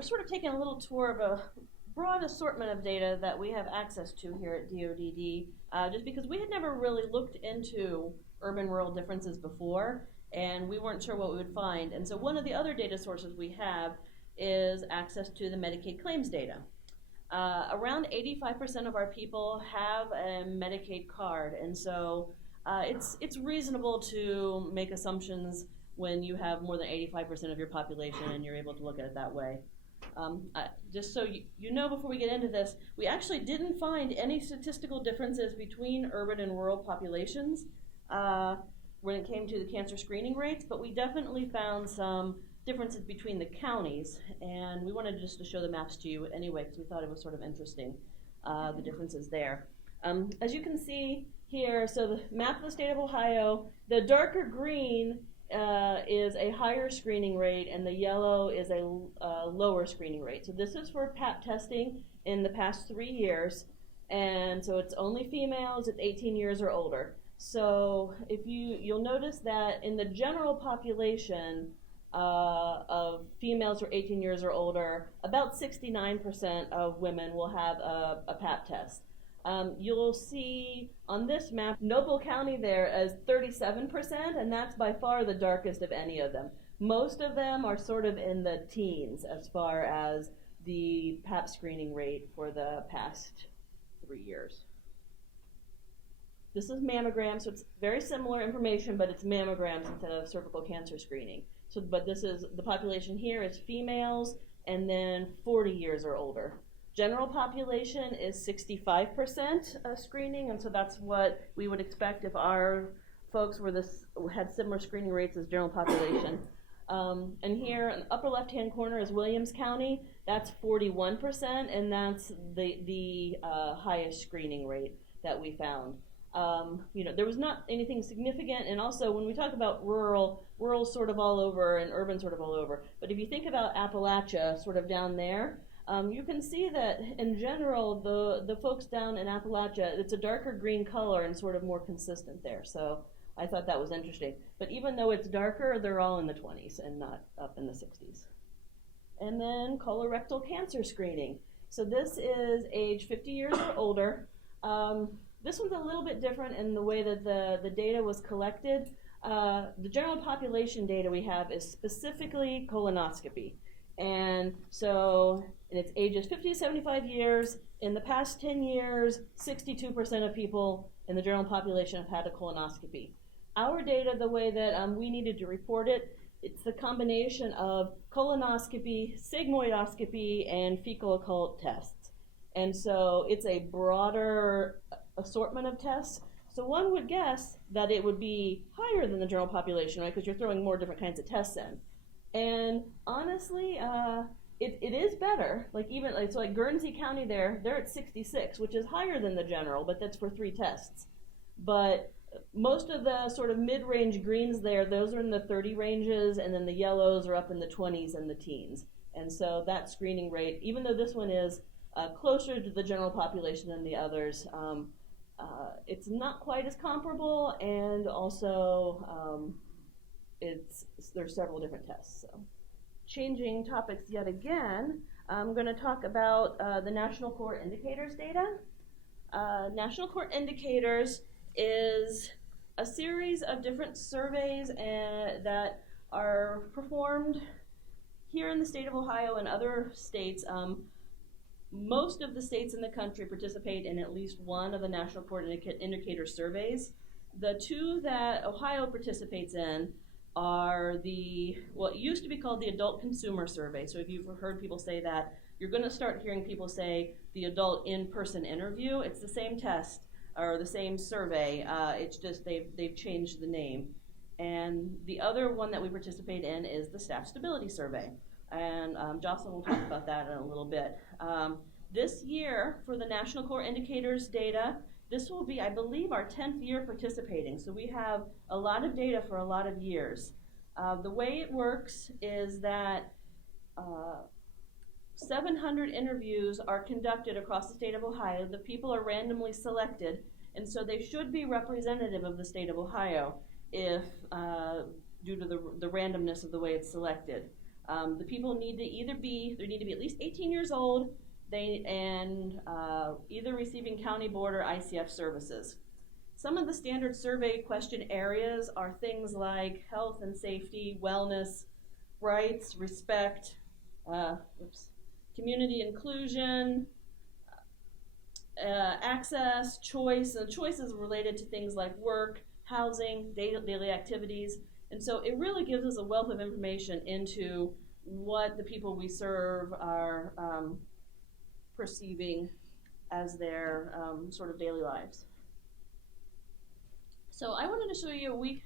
we're sort of taking a little tour of a broad assortment of data that we have access to here at DODD, just because we had never really looked into urban-rural differences before, and we weren't sure what we would find. And so one of the other data sources we have is access to the Medicaid claims data. Around 85% of our people have a Medicaid card, and so it's reasonable to make assumptions when you have more than 85% of your population and you're able to look at it that way. Just so you know, before we get into this, we actually didn't find any statistical differences between urban and rural populations when it came to the cancer screening rates, but we definitely found some differences between the counties, and we wanted just to show the maps to you anyway because we thought it was sort of interesting, the differences there. As you can see here, so the map of the state of Ohio, the darker green is a higher screening rate, and the yellow is a lower screening rate. So this is for PAP testing in the past 3 years, and so it's only females, it's 18 years or older. So if you'll notice that in the general population of females who are 18 years or older, about 69% of women will have a PAP test. You'll see on this map, Noble County there as 37%, and that's by far the darkest of any of them. Most of them are sort of in the teens as far as the PAP screening rate for the past 3 years. This is mammogram, so it's very similar information, but it's mammograms instead of cervical cancer screening. So, but this is, the population here is females and then 40 years or older. General population is 65% screening, and so that's what we would expect if our folks had similar screening rates as general population. And here in the upper left-hand corner is Williams County. That's 41%, and that's the highest screening rate that we found. There was not anything significant, and also when we talk about rural sort of all over and urban sort of all over. But if you think about Appalachia sort of down there, you can see that in general the folks down in Appalachia, it's a darker green color and sort of more consistent there. So I thought that was interesting. But even though it's darker, they're all in the 20s and not up in the 60s. And then colorectal cancer screening. So this is age 50 years or older. This one's a little bit different in the way that the data was collected. The general population data we have is specifically colonoscopy. And so it's ages 50 to 75 years. In the past 10 years, 62% of people in the general population have had a colonoscopy. Our data, the way that we needed to report it, it's the combination of colonoscopy, sigmoidoscopy, and fecal occult tests. And so it's a broader assortment of tests. So one would guess that it would be higher than the general population, right? Because you're throwing more different kinds of tests in. And honestly, it is better. It's like Guernsey County they're at 66, which is higher than the general, but that's for 3 tests. But most of the sort of mid-range greens there, those are in the 30 ranges, and then the yellows are up in the 20s and the teens. And so that screening rate, even though this one is closer to the general population than the others, it's not quite as comparable, and also there's several different tests. So, changing topics yet again, I'm going to talk about the National Core Indicators data. National Core Indicators is a series of different surveys that are performed here in the state of Ohio and other states. Most of the states in the country participate in at least one of the National Core Indicator surveys. The 2 that Ohio participates in are what used to be called the Adult Consumer Survey. So if you've heard people say that, you're going to start hearing people say the Adult In-Person Interview. It's the same test or the same survey. It's just they've changed the name. And the other one that we participate in is the Staff Stability Survey. And Jocelyn will talk about that in a little bit. This year, for the National Core Indicators data, this will be, I believe, our 10th year participating. So we have a lot of data for a lot of years. The way it works is that 700 interviews are conducted across the state of Ohio. The people are randomly selected, and so they should be representative of the state of Ohio if due to the randomness of the way it's selected. The people need to either be at least 18 years old, either receiving county board or ICF services. Some of the standard survey question areas are things like health and safety, wellness, rights, respect, community inclusion, access, choice, and choice is related to things like work, housing, daily activities, and so it really gives us a wealth of information into what the people we serve are perceiving as their sort of daily lives. So I wanted to show you,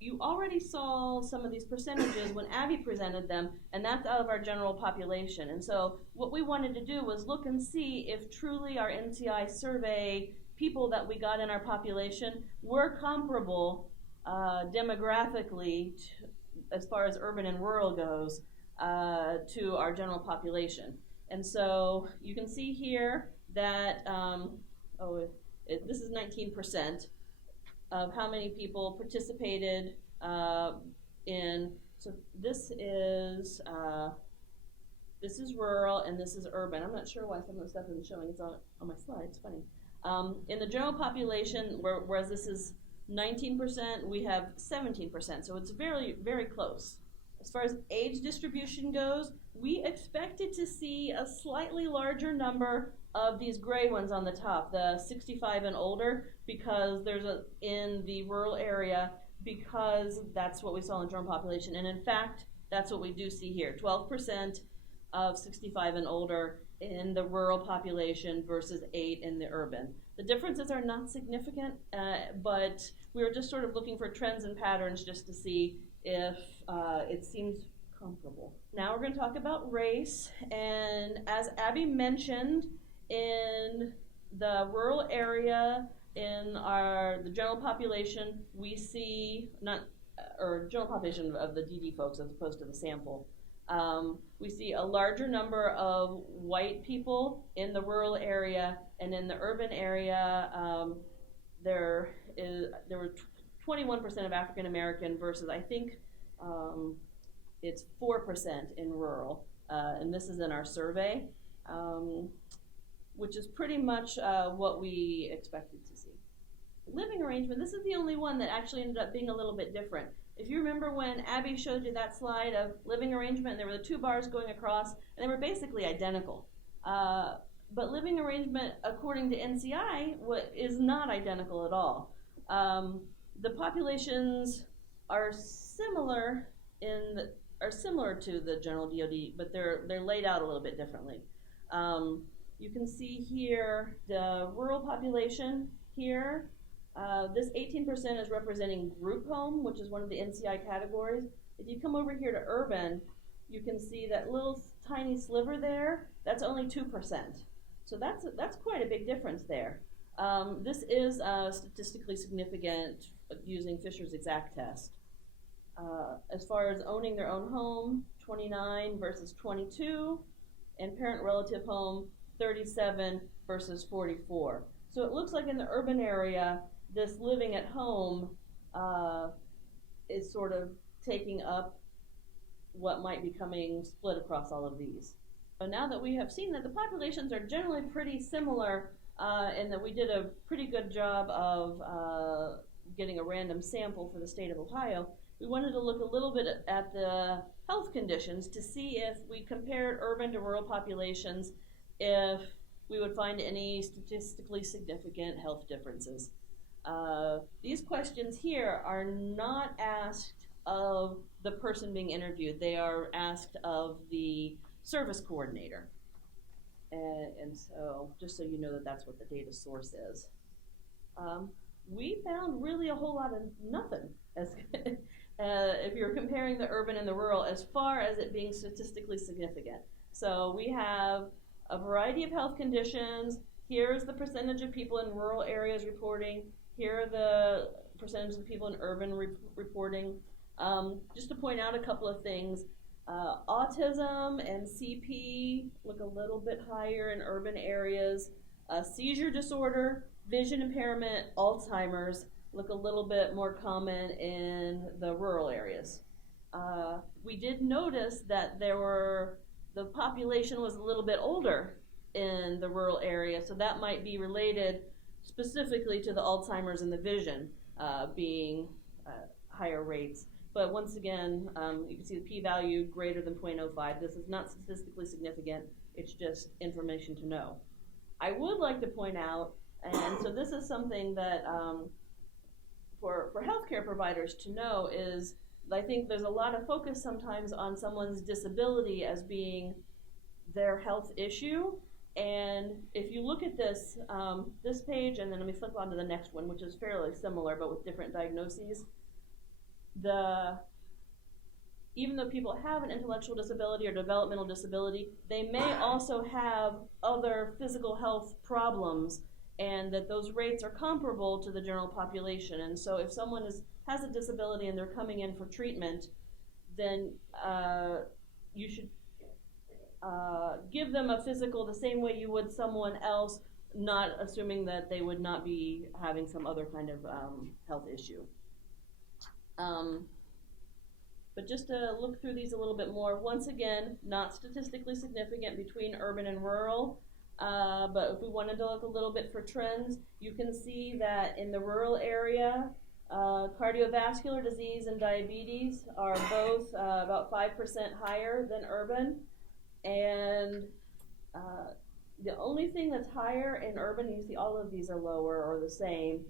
you already saw some of these percentages when Abby presented them, and that's out of our general population. And so what we wanted to do was look and see if truly our NCI survey people that we got in our population were comparable demographically as far as urban and rural goes to our general population. And so you can see here that, this is 19% of how many people participated in, so this is rural and this is urban. I'm not sure why some of the stuff isn't showing. It's on my slide, it's funny. In the general population, whereas this is 19%, we have 17%, so it's very, very close. As far as age distribution goes, we expected to see a slightly larger number of these gray ones on the top, the 65 and older, because in the rural area, because that's what we saw in the general population. And in fact, that's what we do see here, 12% of 65 and older in the rural population versus 8 in the urban. The differences are not significant, but we were just sort of looking for trends and patterns just to see if it seems comparable. Now we're going to talk about race, and as Abby mentioned, in the rural area, in the general population, we see general population of the DD folks as opposed to the sample. We see a larger number of white people in the rural area, and in the urban area, there were 21% of African American versus I think it's 4% in rural, and this is in our survey, which is pretty much what we expected to see. Living arrangement, this is the only one that actually ended up being a little bit different. If you remember when Abby showed you that slide of living arrangement, and there were the two bars going across, and they were basically identical. But living arrangement, according to NCI, is not identical at all. The populations are similar to the general DoD, but they're laid out a little bit differently. You can see here the rural population here. This 18% is representing group home, which is one of the NCI categories. If you come over here to urban, you can see that little tiny sliver there. That's only 2%. So that's quite a big difference there. This is statistically significant using Fisher's exact test. As far as owning their own home, 29 versus 22, and parent relative home, 37 versus 44. So it looks like in the urban area, this living at home is sort of taking up what might be coming split across all of these. So now that we have seen that the populations are generally pretty similar, and that we did a pretty good job of getting a random sample for the state of Ohio, we wanted to look a little bit at the health conditions to see if we compared urban to rural populations, if we would find any statistically significant health differences. These questions here are not asked of the person being interviewed. They are asked of the service coordinator. And so, just so you know that that's what the data source is. We found really a whole lot of nothing as if you're comparing the urban and the rural as far as it being statistically significant. So we have a variety of health conditions. Here's the percentage of people in rural areas reporting. Here are the percentage of people in urban reporting. Just to point out a couple of things, autism and CP look a little bit higher in urban areas. Seizure disorder, vision impairment, Alzheimer's look a little bit more common in the rural areas. we did notice that the population was a little bit older in the rural area, so that might be related specifically to the Alzheimer's and the vision being higher rates. But once again, you can see the p-value greater than 0.05. This is not statistically significant. It's just information to know. I would like to point out, and so this is something that for healthcare providers to know, is I think there's a lot of focus sometimes on someone's disability as being their health issue. And if you look at this page, and then let me flip on to the next one, which is fairly similar but with different diagnoses. Even though people have an intellectual disability or developmental disability, they may also have other physical health problems, and that those rates are comparable to the general population. And so if someone has a disability and they're coming in for treatment, then you should give them a physical the same way you would someone else, not assuming that they would not be having some other kind of health issue. But just to look through these a little bit more, once again, not statistically significant between urban and rural, but if we wanted to look a little bit for trends, you can see that in the rural area, cardiovascular disease and diabetes are both about 5% higher than urban. And the only thing that's higher in urban, you see all of these are lower or the same,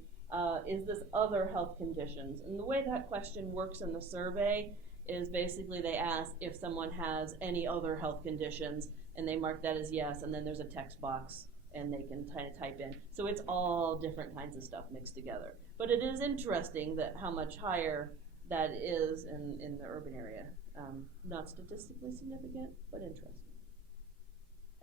is this other health conditions. And the way that question works in the survey is basically they ask if someone has any other health conditions, and they mark that as yes, and then there's a text box and they can kind of type in. So it's all different kinds of stuff mixed together. But it is interesting that how much higher that is in the urban area. Not statistically significant, but interesting.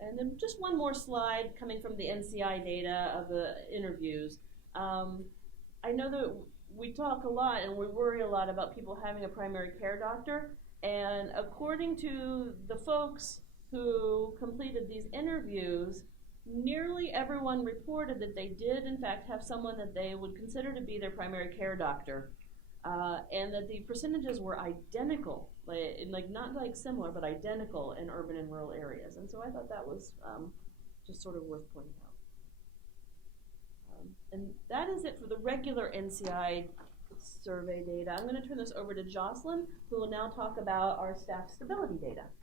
And then just one more slide coming from the NCI data of the interviews. I know that we talk a lot and we worry a lot about people having a primary care doctor, and according to the folks who completed these interviews, nearly everyone reported that they did in fact have someone that they would consider to be their primary care doctor, and that the percentages were identical, like not like similar, but identical in urban and rural areas. And so I thought that was just sort of worth pointing out. And that is it for the regular NCI survey data. I'm going to turn this over to Jocelyn, who will now talk about our staff stability data.